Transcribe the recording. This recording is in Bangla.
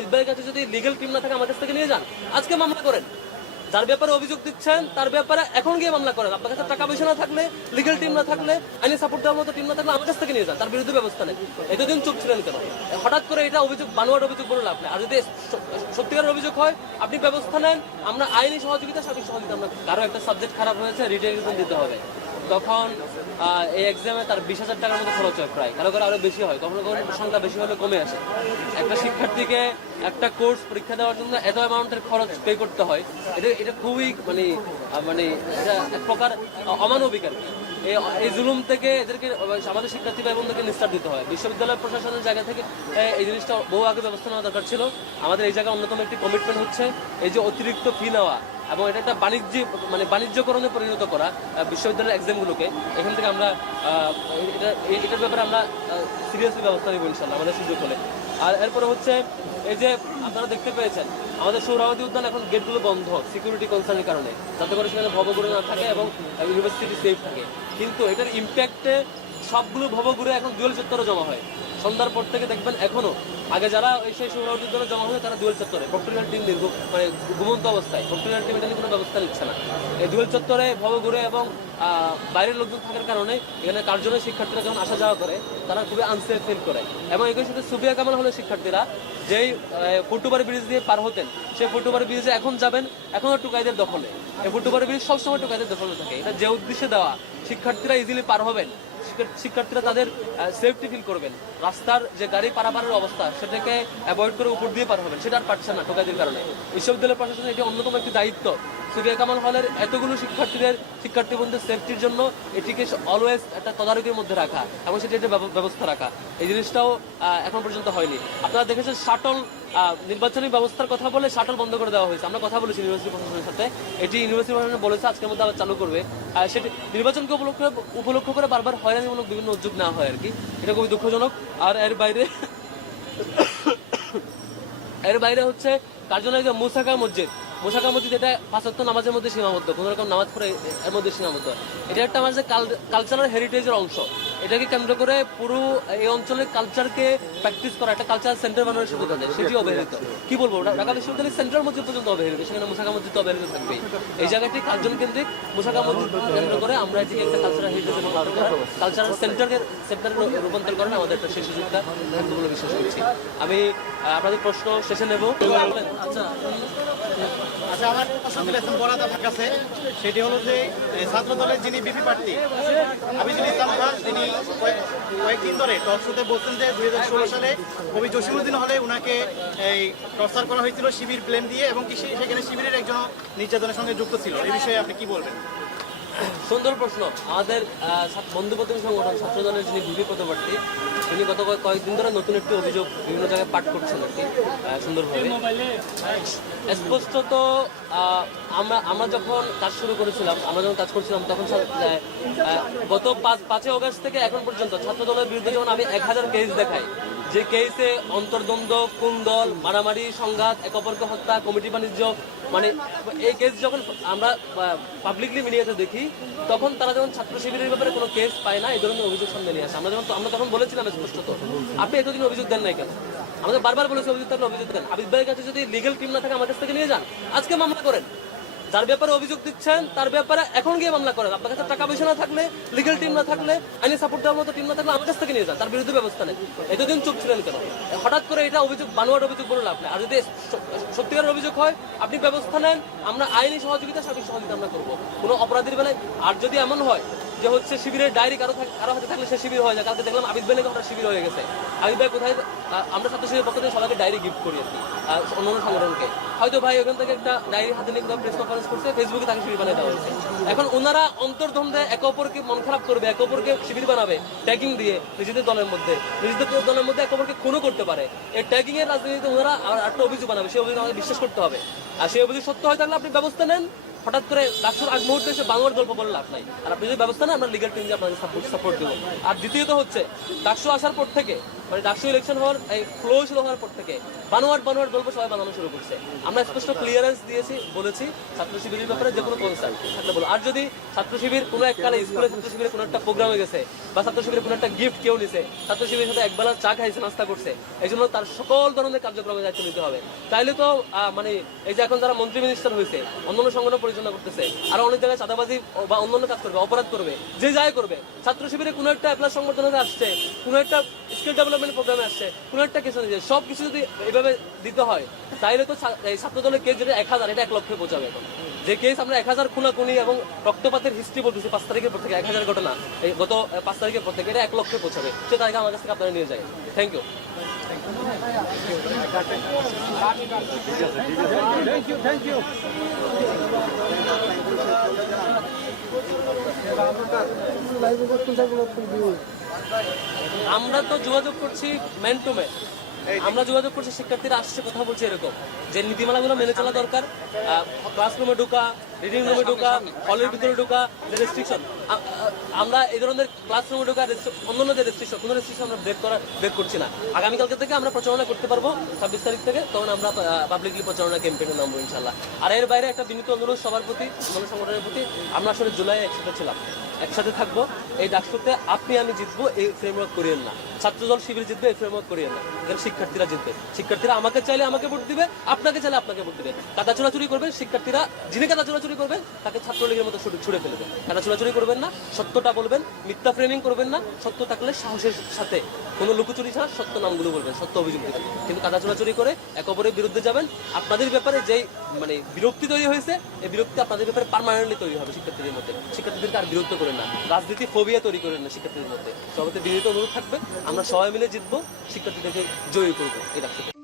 আবিদ ভাইয়ের কাছে যদি লিগ্যাল টিম না থাকে আমার কাছ থেকে নিয়ে যান, আজকে মামলা করেন। যার ব্যাপারে অভিযোগ দিচ্ছেন তার ব্যাপারে এখন গিয়ে মামলা করেন। আপনার কাছে টাকা পয়সা না থাকলে, লিগ্যাল টিম না থাকলে, আইনি সাপোর্ট দেওয়ার মতো টিম না থাকলে আমার কাছ থেকে নিয়ে যান, তার বিরুদ্ধে ব্যবস্থা নেন। এতদিন চুপ ছিলেন কেন? হঠাৎ করে এটা অভিযোগ, বানোয়াট অভিযোগ বলে লাভ নেই। আর যদি সত্যিকারের অভিযোগ হয় আপনি ব্যবস্থা নেন, আমরা আইনি সহযোগিতা, সার্বিক সহযোগিতা আমরা। কারো একটা সাবজেক্ট খারাপ হয়েছে, রিটেন এক্সাম দিতে হবে, তখন এই এক্সামে তার 20,000 টাকার মতো খরচ হয় প্রায়, কারো কারো আরো বেশি হয়, কখনো কখনো সংখ্যা বেশি হলে কমে আসে। একটা শিক্ষার্থীকে একটা কোর্স পরীক্ষা দেওয়ার জন্য এত অ্যামাউন্টের খরচ পে করতে হয়, এটা খুবই মানে এটা এক প্রকার অমানবিক আর কি। এই জুলুম থেকে এদেরকে, আমাদের শিক্ষার্থী ভাই বোনদেরকে নিস্তার দিতে হয়। বিশ্ববিদ্যালয় প্রশাসনের জায়গা থেকে এই জিনিসটা বহু আগে ব্যবস্থা নেওয়া দরকার ছিল। আমাদের এই জায়গায় অন্যতম একটি কমিটমেন্ট হচ্ছে এই যে অতিরিক্ত ফি নেওয়া এবং এটা একটা বাণিজ্যকরণে পরিণত করা বিশ্ববিদ্যালয়ের এক্সামগুলোকে। এখান থেকে আমরা এটার ব্যাপারে আমরা সিরিয়াসলি ব্যবস্থা নেব ইনশাল্লাহ আমাদের সুযোগ হলে। আর এরপরে হচ্ছে এই যে আপনারা দেখতে পেয়েছেন আমাদের সোহরাওয়ার্দী উদ্যান এখন গেটগুলো বন্ধ সিকিউরিটি কনসার্নের কারণে, যাতে করে সেখানে ভবঘুরে না থাকে এবং ইউনিভার্সিটি সেফ থাকে। কিন্তু এটার ইম্প্যাক্টে সবগুলো ভবঘুরে এখন দুয়েল চত্বরে জমা হয়। সন্ধ্যার পর থেকে দেখবেন এখনো, আগে যারা সেই সোহরাওয়ার্দী উদ্যানে জমা হয় তারা দুয়েল চত্বরে, প্রক্টোরিয়াল টিম ঘুমন্ত অবস্থায়, প্রক্টোরিয়াল টিম এটা নিয়ে কোনো ব্যবস্থা নিচ্ছে না। এই দুয়েল চত্বরে ভবঘুরে এবং বাইরের লোকজন থাকার কারণে এখানে কার্যকরী শিক্ষার্থীরা যখন আসা যাওয়া করে তারা খুবই আনসেফ ফিল করে। এবং একই সাথে সুবিয়া কামাল হলে শিক্ষার্থীরা যেই ফুটুবার ব্রিজ দিয়ে পার হতেন, সেই ফুটুবার ব্রিজে এখন যাবেন, এখনো টুকাইদের দখলে। এই ফুটুবার ব্রিজ সবসময় টুকাইদের দখলে থাকে। এটা যে উদ্দেশ্যে দেওয়া, শিক্ষার্থীরা ইজিলি পার হবেন, শিক্ষার্থীরা তাদের সেফটি ফিল করবেন, রাস্তার যে গাড়ি পারাপারের অবস্থা সেটাকে অ্যাভয়েড করে উপর দিয়ে পার হবেন, সেটা আর পারছে না টোকাইদের কারণে। বিশ্ববিদ্যালয় প্রশাসনের এটি অন্যতম একটি দায়িত্ব সুবিয়া কামাল হলের এতগুলো শিক্ষার্থী বন্ধুদের সেফটির জন্য এটিকে অলওয়েজ একটা তদারকির মধ্যে রাখা এবং সেটি একটা ব্যবস্থা রাখা। এই জিনিসটাও এখন পর্যন্ত হয়নি। আপনারা দেখেছেন শাটল, নির্বাচনী ব্যবস্থার কথা বলে শাটল বন্ধ করে দেওয়া হয়েছে। আমরা কথা বলেছি ইউনিভার্সিটি প্রশাসনের সাথে, এটি ইউনিভার্সিটি প্রশাসন বলেছে আজকের মধ্যে আবার চালু করবে। সেটি নির্বাচনকে উপলক্ষ করে বারবার হয়রানিমূলক বিভিন্ন উদ্যোগ নেওয়া হয় আর কি, এটা খুবই দুঃখজনক। আর এর বাইরে হচ্ছে কার্যালয় যে মুসাকা মসজিদ, এটা 5 ওয়াক্ত নামাজের মধ্যে সীমাবদ্ধ, কোন রকম নামাজ পড়ে এর মধ্যে সীমাবদ্ধ। এটা একটা আমাদের কালচারাল হেরিটেজের অংশ। এটাকে কেন্দ্র করে পুরো এই অঞ্চলের কালচারকে প্র্যাকটিস করা একটা কালচারাল সেন্টার বানানোর সুযোগ আছে, সেটি অবহেলিত। কি বলবো, ঢাকা বিশ্ববিদ্যালয়ের সেন্ট্রাল মসজিদ পর্যন্ত অবহেলিত, সেখানে মুসাকা মসজিদ অবহেলিত থাকবে। এই জায়গাটি কার্জন কেন্দ্রিক, মুসাকা মসজিদ কেন্দ্র করে আমরা এটিকে একটা কালচারাল হেরিটেজ, কালচারাল সেন্টারে রূপান্তর করেন আমাদের একটা শেষ সুযোগটা থাকবে বলে বিশ্বাস করছি। আমি আপনাদের প্রশ্ন শেষে নেব। আচ্ছা, আমার প্রশ্ন দিয়েছেন বরাদ আপনার কাছে, সেটি হলো যে ছাত্র দলের যিনি বিপি প্রার্থী আবিদুল ইসলাম খান, তিনি কয়েকদিন ধরে টক শোতে বলছেন যে 2016 সালে কবি জসিমউদ্দিন হলে উনাকে এই টর্চার করা হয়েছিল শিবির প্লেন দিয়ে, এবং কি সেখানে শিবিরের একজন নির্যাতনের সঙ্গে যুক্ত ছিল। এই বিষয়ে আপনি কি বলবেন? সুন্দর প্রশ্ন। আমাদের বন্ধু প্রতিনিধি সংগঠন ছাত্রদলের যিনি বিপি পদপ্রার্থী, তিনি গত কয়েকদিন ধরে নতুন একটি অভিযোগ বিভিন্ন জায়গায় পাঠ করছেন আর কি, সুন্দরভাবে। স্পষ্টত আমরা যখন কাজ করছিলাম তখন গত 5 অগস্ট থেকে এখন পর্যন্ত ছাত্রদলের বিরুদ্ধে যখন আমি 1000 কেস দেখাই, যে কেসে অন্তর্দ্বন্দ্ব, কুন্দল, মারামারি, সংঘাত, এক অপরকে হত্যা, কমিটি বাণিজ্য, মানে এই কেস যখন আমরা পাবলিকলি মিডিয়াতে দেখি, তখন তারা যখন ছাত্র শিবিরের ব্যাপারে কোনো কেস পায় না, এই ধরনের অভিযোগ সামনে নিয়ে আসে। আমরা তখন বলেছিলাম স্পষ্টত, আপনি এতদিন অভিযোগ দেন নাই কেন? আমাদের বারবার বলেছি অভিযোগ দেন। আবিদ ভাইয়ের কাছে যদি লিগ্যাল টিম না থাকে আমার কাছ থেকে নিয়ে যান, আজকে মামলা করেন। যার ব্যাপারে অভিযোগ দিচ্ছেন তার ব্যাপারে এখন গিয়ে মামলা করেন। আপনার কাছে টাকা পয়সা না থাকলে, লিগ্যাল টিম না থাকলে, আইনি সাপোর্ট দেওয়ার মতো টিম না থাকলে আমার কাছ থেকে নিয়ে যান, তার বিরুদ্ধে ব্যবস্থা নেন। এতদিন চুপ ছিলেন কেন? হঠাৎ করে এটা বানোয়াট অভিযোগ বলে লাভ নেই। আর যদি সত্যিকারের অভিযোগ হয় আপনি ব্যবস্থা নেন, আমরা আইনি সহযোগিতা, সার্বিক সহযোগিতা আমরা করবো কোনো অপরাধীর বেলায়। আর যদি এমন হয় যে হচ্ছে শিবিরের ডায়েরি কারো হাতে থাকলে সে শিবির হয়ে যায়, কালকে দেখলাম আবিদ ভাই নাকি শিবির হয়ে গেছে। আবিদ ভাই কোথায়? আমরা ছাত্র শিবিরের পক্ষ থেকে সবাইকে ডায়েরি গিফট করি আর কি, অন্যান্য সংগঠনকে। হয়তো ভাই ওখান থেকে একটা ডায়েরি হাতে নিয়ে প্রেস কনফারেন্স করছে, ফেসবুকে তাকে শিবির বানিয়ে দেওয়া হয়েছে। এখন ওনারা অন্তর্দ্বন্দ্বে একে অপরকে মন খারাপ করবে, একে অপরকে শিবির বানাবে ট্যাগিং দিয়ে, নিজেদের দলের মধ্যে একে অপরকে খুনও করতে পারে। এই ট্যাগিং এর রাজনীতিতে ওনারা একটা অভিযোগ বানাবে, সেই অভিযোগ আমাদের বিশ্বাস করতে হবে। আর সেই অভিযোগ সত্য হয় থাকলে আপনি ব্যবস্থা নেন। হঠাৎ করে ডাকসুর আগ মুহূর্তে এসে বাংলার গল্প বলে লাভ নাই। আর আপনি যদি ব্যবস্থা নেন, আমরা লিগ্যাল টিম দিয়ে আপনাদের সাপোর্ট দেবো। আর দ্বিতীয়ত হচ্ছে, ডাকসু আসার পর থেকে মানে ডাকসু ইলেকশন হওয়ার এই ফ্লো শুরু হওয়ার পর থেকে বানোয়াট গল্প সবাই বানানো শুরু করছে। আমরা স্পষ্ট ক্লিয়ারেন্স দিয়েছি, বলেছি ছাত্র শিবিরের ব্যাপারে যে কোনো কনসার্ন থাকলে বলো। আর যদি ছাত্র শিবির কোনো এককালে স্কুলে ছাত্র শিবিরের কোনো একটা প্রোগ্রামে গেছে বা ছাত্র শিবিরের কোনো একটা গিফট কেউ নিছে, ছাত্র শিবিরের সাথে একবেলা চা খাইছে, নাস্তা করছে, এই জন্য তার সকল ধরনের কার্যক্রমে দায়িত্ব নিতে হবে। তাইলে তো মানে এই যে এখন যারা মন্ত্রী মিনিস্টার হয়েছে, অন্যান্য সংগঠন পরিচালনা করতেছে, আর অনেক জায়গায় চাঁদাবাজি বা অন্যান্য কাজ করবে, অপরাধ করবে, যে যাই করবে, ছাত্র শিবিরে কোনো একটা অ্যাপ্লাস সংগঠনে আসছে, কোনো একটা স্কিল ডেভেলপমেন্ট প্রোগ্রামে আসছে, কোনো একটা কিছু সব কিছু যদি এভাবে দিতে হয়, তাইলে তো এই ছাত্র দলের কেস যেটা 1000 এটা 1 লক্ষে পৌঁছাবে। এখন যে কেস আমরা 1000 খুনাখুনি এবং রক্তপাতের হিস্ট্রি বলতেছি 5 তারিখের পর থেকে, 1000 ঘটনা এই গত 5 তারিখের পর থেকে, এটা 1 লক্ষে পৌঁছাবে। সে তারিখে আমার কাছ থেকে আপনারা নিয়ে যায়। Thank you. Thank you. আমরা তো যোগাযোগ করছি ম্যান টু ম্যান, আমরা যোগাযোগ করছি, শিক্ষার্থীরা আসছে, কথা বলছে এরকম যে নীতিমালাগুলো মেনে চলা দরকার, ক্লাসরুমে ঢোকা, রিডিং রুমে ঢোকা, হলের ভিতরে ঢোকা, যে রেস্ট্রিকশন আমরা এই ধরনের ক্লাসরুমে ঢোকা, অন্যান্য যে রেস্ট্রিকশন, কোনো রেস্ট্রিকশন আমরা ব্রেক করছি না। আগামীকালকে থেকে আমরা প্রচারণা করতে পারবো 26 তারিখ থেকে, তখন আমরা পাবলিকলি প্রচারণা ক্যাম্পেইনে নামবো ইনশাল্লাহ। আর এর বাইরে একটা বিনীত অনুরোধ সবার প্রতি, অন্য সংগঠনের প্রতি, আমরা আসলে জুলাই একসাথে ছিলাম, একসাথে থাকবো। এই ডাকসুতে আপনি আমি জিতবো এই ফ্রেমওয়ার্ক করিয়েন না, ছাত্রদল শিবির জিতবে এই ফ্রেমওয়ার্ক করিয়েন না। এখানে শিক্ষার্থীরা জিতবে, শিক্ষার্থীরা আমাকে চাইলে আমাকে ভোট দিবে, আপনাকে চাইলে আপনাকে ভোট দিবে। কাদা চোরাচুরি করবেন শিক্ষার্থীরা, যিনি কাদা চোরাচুরি করবেন তাকে ছাত্রলীগের মতো ছুড়ে ফেলবেন। কাদা চোরাচুরি করবেন না, সত্যটা বলবেন, মিথ্যা ফ্রেমিং করবেন না, সত্য থাকলে সাহসের সাথে কোনো লুকোচুরি ছাড়া সত্য নামগুলো বলবেন, সত্য অভিযোগ দিবেন। কিন্তু কাদা চোরাচুরি করে এক অপরের বিরুদ্ধে যাবেন, আপনাদের ব্যাপারে যেই মানে বিরক্তি তৈরি হয়েছে, এই বিরক্তি আপনাদের ব্যাপারে পার্মানেন্টলি তৈরি হবে শিক্ষার্থীদের মধ্যে। শিক্ষার্থীদেরকে আর বিরক্ত করেন না, রাজনীতি ফোবিয়া তৈরি করেন না শিক্ষার্থীদের মধ্যে। সবাই বিনীত অনুরোধ থাকবে, আমরা সবাই মিলে জিতবো, শিক্ষার্থীদেরকে জয়ী করবো এই রাষ্ট্রকে।